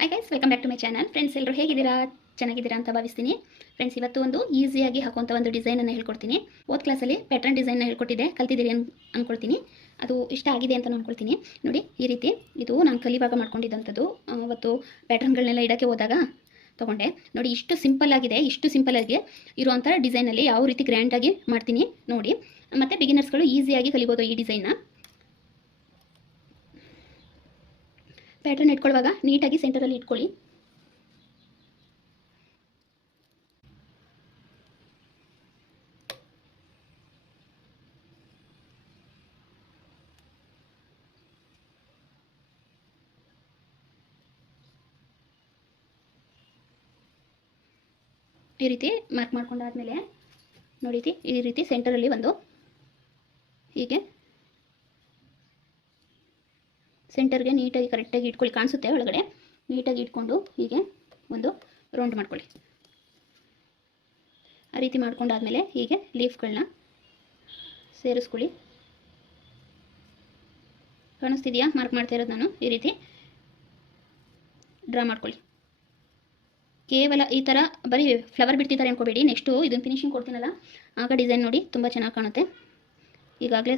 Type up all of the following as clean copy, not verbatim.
Hi guys, welcome back to my channel. Friends, ಎಲ್ಲರೂ ಹೇಗಿದ್ದೀರಾ? ಚೆನ್ನಾಗಿದ್ದೀರಾ ಅಂತ ಭಾವಿಸ್ತೀನಿ. ಫ್ರೆಂಡ್ಸ್, ಇವತ್ತು ಒಂದು ಈಸಿಯಾಗಿ ಹಾಕುವಂಥ ಒಂದು ಡಿಸೈನನ್ನು ಹೇಳ್ಕೊಡ್ತೀನಿ. ಓದ್ ಕ್ಲಾಸಲ್ಲಿ ಪ್ಯಾಟರ್ನ್ ಡಿಸೈನ್ನ ಹೇಳ್ಕೊಟ್ಟಿದ್ದೆ, ಕಲ್ತಿದ್ದೀರಿ ಅಂದ್ಕೊಳ್ತೀನಿ. ಅದು ಇಷ್ಟ ಆಗಿದೆ ಅಂತ ಅಂದ್ಕೊಳ್ತೀನಿ. ನೋಡಿ, ಈ ರೀತಿ ಇದು ನಾನು ಕಲಿವಾಗ ಮಾಡ್ಕೊಂಡಿದ್ದಂಥದ್ದು. ಅವತ್ತು ಪ್ಯಾಟರ್ನ್ಗಳನ್ನೆಲ್ಲ ಇಡೋಕ್ಕೆ ಹೋದಾಗ ತೊಗೊಂಡೆ. ನೋಡಿ, ಇಷ್ಟು ಸಿಂಪಲ್ ಆಗಿ ಇರುವಂಥ ಡಿಸೈನಲ್ಲಿ ಯಾವ ರೀತಿ ಗ್ರ್ಯಾಂಡಾಗಿ ಮಾಡ್ತೀನಿ ನೋಡಿ. ಮತ್ತು ಬಿಗಿನರ್ಸ್ಗಳು ಈಸಿಯಾಗಿ ಕಲಿಬೋದು ಈ ಡಿಸೈನ್ನ. ಪ್ಯಾಟರ್ನ್ ಇಟ್ಕೊಳ್ಳುವಾಗ ನೀಟಾಗಿ ಸೆಂಟರಲ್ಲಿ ಇಟ್ಕೊಳ್ಳಿ. ಈ ರೀತಿ ಮಾರ್ಕ್ ಮಾಡ್ಕೊಂಡಾದ್ಮೇಲೆ ನೋಡಿ, ಈ ರೀತಿ ಸೆಂಟರಲ್ಲಿ ಒಂದು ಹೀಗೆ ಸೆಂಟರ್ಗೆ ನೀಟಾಗಿ ಕರೆಕ್ಟಾಗಿ ಇಟ್ಕೊಳ್ಳಿ. ಕಾಣಿಸುತ್ತೆ ಒಳಗಡೆ. ನೀಟಾಗಿ ಇಟ್ಕೊಂಡು ಹೀಗೆ ಒಂದು ರೌಂಡ್ ಮಾಡ್ಕೊಳ್ಳಿ. ಆ ರೀತಿ ಮಾಡ್ಕೊಂಡಾದ್ಮೇಲೆ ಹೀಗೆ ಲೀಫ್ಗಳನ್ನ ಸೇರಿಸ್ಕೊಳ್ಳಿ. ಕಾಣಿಸ್ತಿದೆಯಾ? ಮಾರ್ಕ್ ಮಾಡ್ತಾ ಇರೋದು ನಾನು. ಈ ರೀತಿ ಡ್ರಾ ಮಾಡ್ಕೊಳ್ಳಿ. ಕೇವಲ ಈ ಥರ ಬರೀ ಫ್ಲವರ್ ಬಿಡ್ತಿದ್ದಾರೆ ಅನ್ಕೋಬೇಡಿ. ನೆಕ್ಸ್ಟು ಇದನ್ನು ಫಿನಿಶಿಂಗ್ ಕೊಡ್ತೀನಲ್ಲ, ಆಗ ಡಿಸೈನ್ ನೋಡಿ ತುಂಬ ಚೆನ್ನಾಗಿ ಕಾಣುತ್ತೆ. ಈಗಾಗಲೇ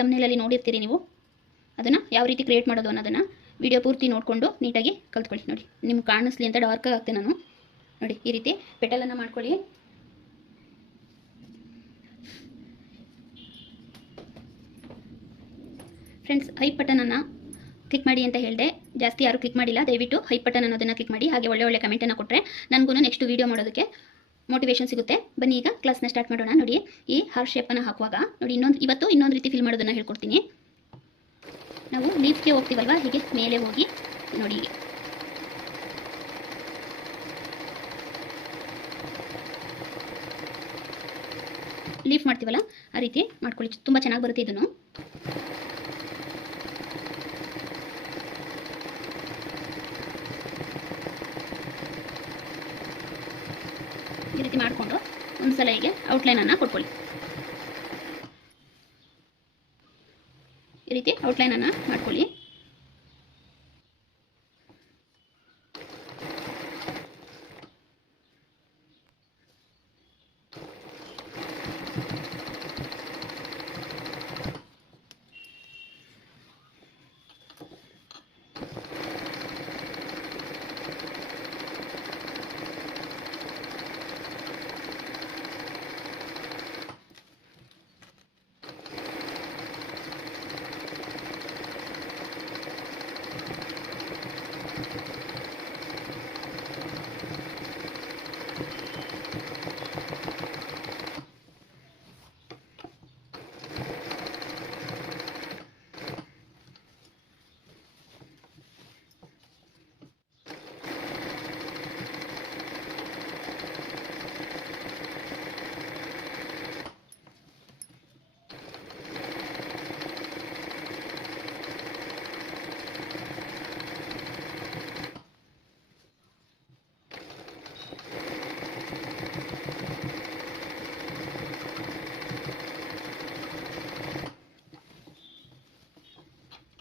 ತಮ್ನೇಲಲ್ಲಿ ನೋಡಿರ್ತೀರಿ ನೀವು. ಅದನ್ನು ಯಾವ ರೀತಿ ಕ್ರಿಯೇಟ್ ಮಾಡೋದು ಅನ್ನೋದನ್ನು ವಿಡಿಯೋ ಪೂರ್ತಿ ನೋಡಿಕೊಂಡು ನೀಟಾಗಿ ಕಲ್ತ್ಕೊಳ್ಳಿ. ನೋಡಿ, ನಿಮ್ಗೆ ಕಾಣಿಸ್ಲಿ ಅಂತ ಡಾರ್ಕಾಗಿ ಹಾಕ್ತೆ ನಾನು. ನೋಡಿ, ಈ ರೀತಿ ಪೆಟಲನ್ನು ಮಾಡ್ಕೊಳ್ಳಿ. ಫ್ರೆಂಡ್ಸ್, ಹೈ ಬಟನನ್ನು ಕ್ಲಿಕ್ ಮಾಡಿ ಅಂತ ಹೇಳಿದೆ. ಜಾಸ್ತಿ ಯಾರು ಕ್ಲಿಕ್ ಮಾಡಿಲ್ಲ. ದಯವಿಟ್ಟು ಹೈ ಬಟನ್ ಅನ್ನೋದನ್ನು ಕ್ಲಿಕ್ ಮಾಡಿ. ಹಾಗೆ ಒಳ್ಳೆ ಕಮೆಂಟನ್ನು ಕೊಟ್ಟರೆ ನನಗೂ ನೆಕ್ಸ್ಟ್ ವೀಡಿಯೋ ಮಾಡೋದಕ್ಕೆ ಮೋಟಿವೇಶನ್ ಸಿಗುತ್ತೆ. ಬನ್ನಿ ಈಗ ಕ್ಲಾಸ್ನ ಸ್ಟಾರ್ಟ್ ಮಾಡೋಣ. ನೋಡಿ, ಈ ಹಾರ್ಟ್ ಶೇಪನ್ನು ಹಾಕುವಾಗ ನೋಡಿ, ಇವತ್ತು ಇನ್ನೊಂದು ರೀತಿ ಫಿಲ್ ಮಾಡೋದನ್ನು ಹೇಳ್ಕೊಡ್ತೀನಿ. ನಾವು ಲೀಫ್ಗೆ ಹೋಗ್ತೀವಲ್ವ, ಹೀಗೆ ಮೇಲೆ ಹೋಗಿ ನೋಡಿ, ಲೀಫ್ ಮಾಡ್ತೀವಲ್ಲ ಆ ರೀತಿ ಮಾಡ್ಕೊಳ್ಳಿ. ತುಂಬ ಚೆನ್ನಾಗಿ ಬರುತ್ತೆ ಇದನ್ನು. ಈ ರೀತಿ ಮಾಡಿಕೊಂಡು ಒಂದ್ಸಲ ಹೀಗೆ ಔಟ್ಲೈನನ್ನು ಕೊಟ್ಕೊಳ್ಳಿ. ಈ ರೀತಿ ಔಟ್ಲೈನನ್ನು ಮಾಡ್ಕೊಳ್ಳಿ.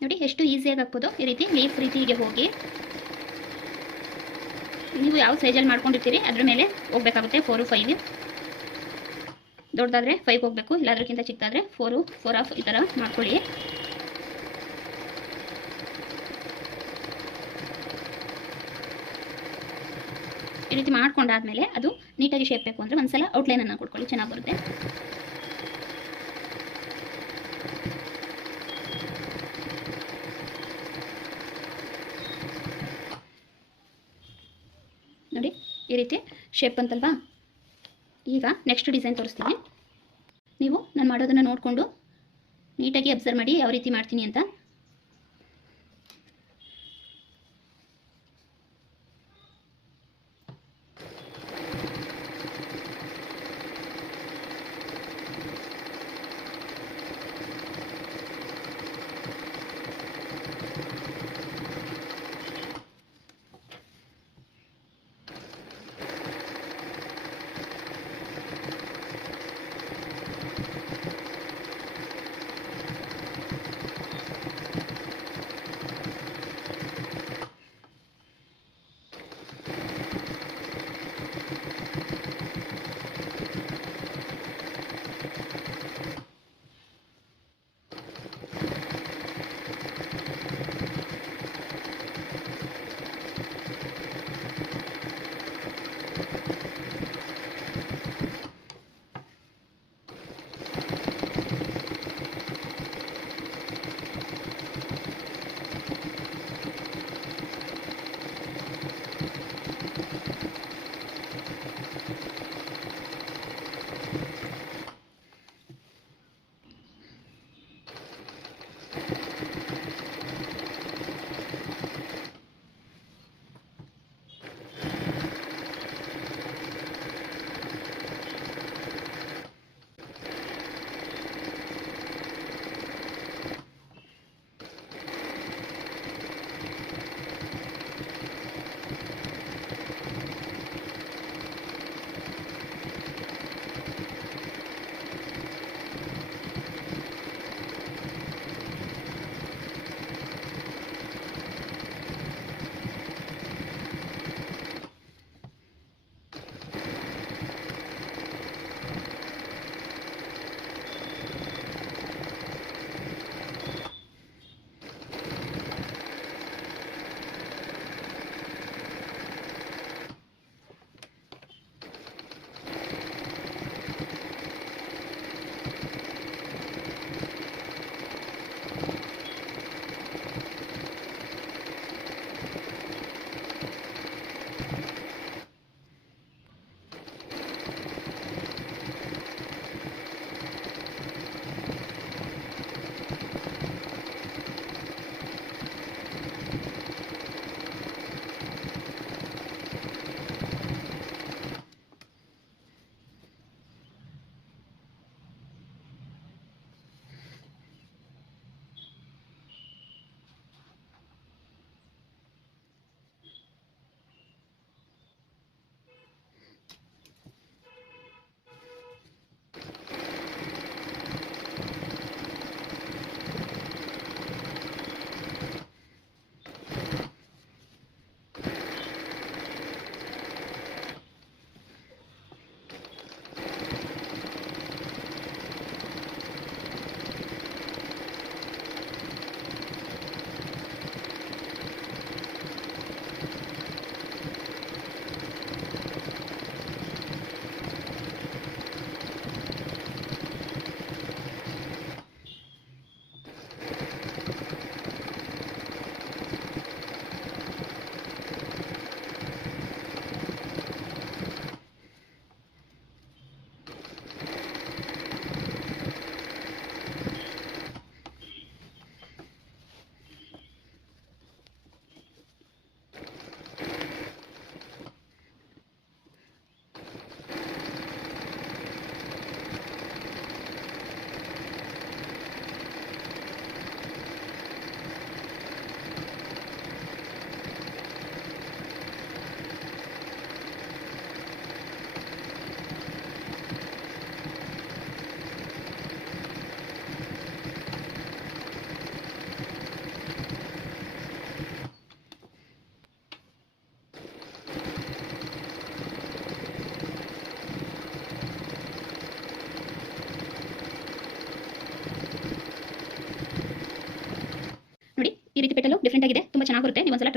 ನೋಡಿ, ಎಷ್ಟು ಈಸಿಯಾಗಿ ಹಾಕ್ಬೋದು. ಈ ರೀತಿ ಲೀಫ್ ರೀತಿಗೆ ಹೋಗಿ ನೀವು ಯಾವ ಸೈಜಲ್ಲಿ ಮಾಡ್ಕೊಂಡಿರ್ತೀರಿ ಅದ್ರ ಮೇಲೆ ಹೋಗ್ಬೇಕಾಗುತ್ತೆ. 4, 5 ದೊಡ್ಡದಾದರೆ 5 ಹೋಗಬೇಕು, ಇಲ್ಲಾದ್ರಕ್ಕಿಂತ ಚಿಕ್ಕದಾದರೆ 4, 4.5 ಈ ಥರ ಮಾಡ್ಕೊಳ್ಳಿ. ಈ ರೀತಿ ಮಾಡ್ಕೊಂಡಾದ್ಮೇಲೆ ಅದು ನೀಟಾಗಿ ಶೇಪ್ ಬೇಕು ಅಂದರೆ ಒಂದ್ಸಲ ಔಟ್ಲೈನನ್ನು ಕೊಟ್ಕೊಳ್ಳಿ, ಚೆನ್ನಾಗಿ ಬರುತ್ತೆ. ನೋಡಿ, ಈ ರೀತಿ ಶೇಪ್ ಅಂತಲ್ವಾ. ಈಗ ನೆಕ್ಸ್ಟ್ ಡಿಸೈನ್ ತೋರಿಸ್ತೀನಿ. ನೀವು ನಾನು ಮಾಡೋದನ್ನು ನೋಡಿಕೊಂಡು ನೀಟಾಗಿ ಅಬ್ಸರ್ವ್ ಮಾಡಿ ಯಾವ ರೀತಿ ಮಾಡ್ತೀನಿ ಅಂತ.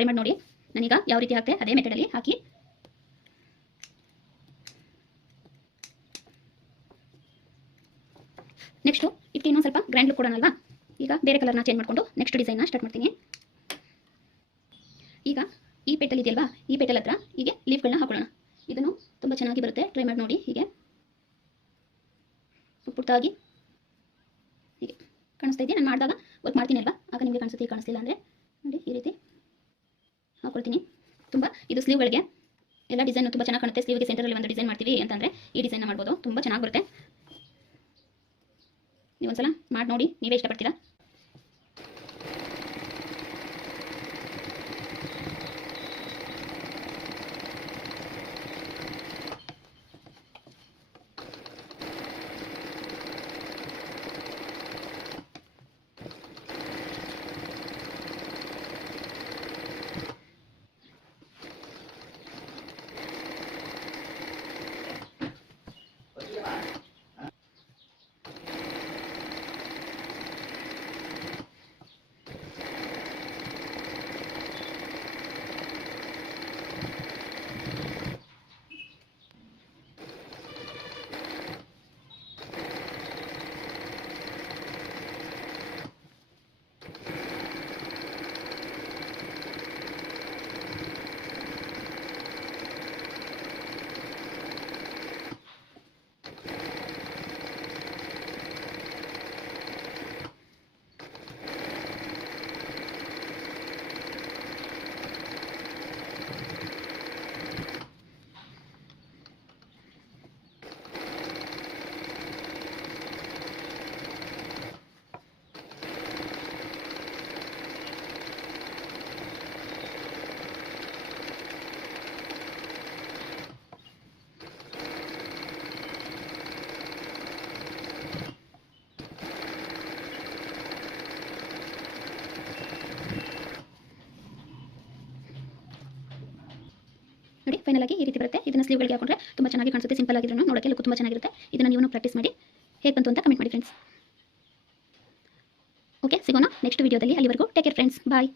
ಟ್ರೈ ಮಾಡಿ ನೋಡಿ. ನಾನೀಗ ಯಾವ ರೀತಿ ಹಾಕ್ತೆ ಅದೇ ಮೆಥಡಲ್ಲಿ ಹಾಕಿ ನೆಕ್ಸ್ಟು ಇದಕ್ಕೆ ಇನ್ನೊಂದು ಸ್ವಲ್ಪ ಗ್ರ್ಯಾಂಡ್ ಲುಕ್ ಕೊಡೋಣಲ್ವಾ. ಈಗ ಬೇರೆ ಕಲರ್ನ ಚೇಂಜ್ ಮಾಡಿಕೊಂಡು ನೆಕ್ಸ್ಟ್ ಡಿಸೈನ್ನ ಸ್ಟಾರ್ಟ್ ಮಾಡ್ತೀನಿ. ಈಗ ಈ ಪೆಟಲ್ ಇದೆಯಲ್ವಾ, ಈ ಪೆಟಲ್ ಹತ್ರ ಹೀಗೆ ಲೀಫ್ಗಳನ್ನ ಹಾಕೊಳ್ಳೋಣ. ಇದನ್ನು ತುಂಬ ಚೆನ್ನಾಗಿ ಬರುತ್ತೆ, ಟ್ರೈ ಮಾಡಿ ನೋಡಿ. ಹೀಗೆ ಪುಟ್ಟಾಗಿ ಹೀಗೆ ಕಾಣಿಸ್ತಾ ಇದೆ. ನಾನು ಮಾಡಿದಾಗ ವರ್ಕ್ ಮಾಡ್ತೀನಿ ಅಲ್ವಾ, ಆಗ ನಿಮಗೆ ಕಾಣಿಸುತ್ತೆ. ಕಾಣಿಸ್ತಿಲ್ಲ ಅಂದರೆ ನೋಡಿ ಈ ರೀತಿ ಹಾಕೊಳ್ತೀನಿ. ತುಂಬ ಇದು ಸ್ಲೀವ್ಗಳಿಗೆ ಎಲ್ಲ ಡಿಸೈನ್ ತುಂಬ ಚೆನ್ನಾಗಿ ಕಾಣುತ್ತೆ. ಸ್ಲೀವ್ಗೆ ಸೆಂಟರಲ್ಲಿ ಒಂದು ಡಿಸೈನ್ ಮಾಡ್ತೀವಿ ಅಂತಂದರೆ ಈ ಡಿಸೈನ್ನ ಮಾಡ್ಬೋದು, ತುಂಬ ಚೆನ್ನಾಗಿ ಬರುತ್ತೆ. ನೀವೊಂದ್ಸಲ ಮಾಡಿ ನೋಡಿ, ನೀವೇ ಇಷ್ಟಪಡ್ತೀರಾ. ನೋಡಿ ಫೈನಲ್ ಆಗಿ ಈ ರೀತಿ ಬರುತ್ತೆ. ಇದನ್ನು ಸ್ಲೀವ್ಗಳಿಗೆ ಹಾಕೊಂಡ್ರೆ ತುಂಬ ಚೆನ್ನಾಗಿ ಕಾಣಿಸುತ್ತೆ. ಸಿಂಪಲ್ ಆಗಿದ್ರು ನೋಡೋಕ್ಕೆ ಲುಕ್ ತುಂಬ ಚೆನ್ನಾಗಿರುತ್ತೆ. ಇದನ್ನು ನೀವು ಪ್ರಾಕ್ಟೀಸ್ ಮಾಡಿ ಹೇಗೆ ಬಂತು ಅಂತ ಕಮೆಂಟ್ ಮಾಡಿ ಫ್ರೆಂಡ್ಸ್. ಓಕೆ, ಸಿಗೋಣ ನೆಕ್ಸ್ಟ್ ವಿಡಿಯೋದಲ್ಲಿ. ಅಲ್ಲಿವರೆಗೂ ಟೇಕ್ ಕೇರ್ ಫ್ರೆಂಡ್ಸ್, ಬಾಯ್.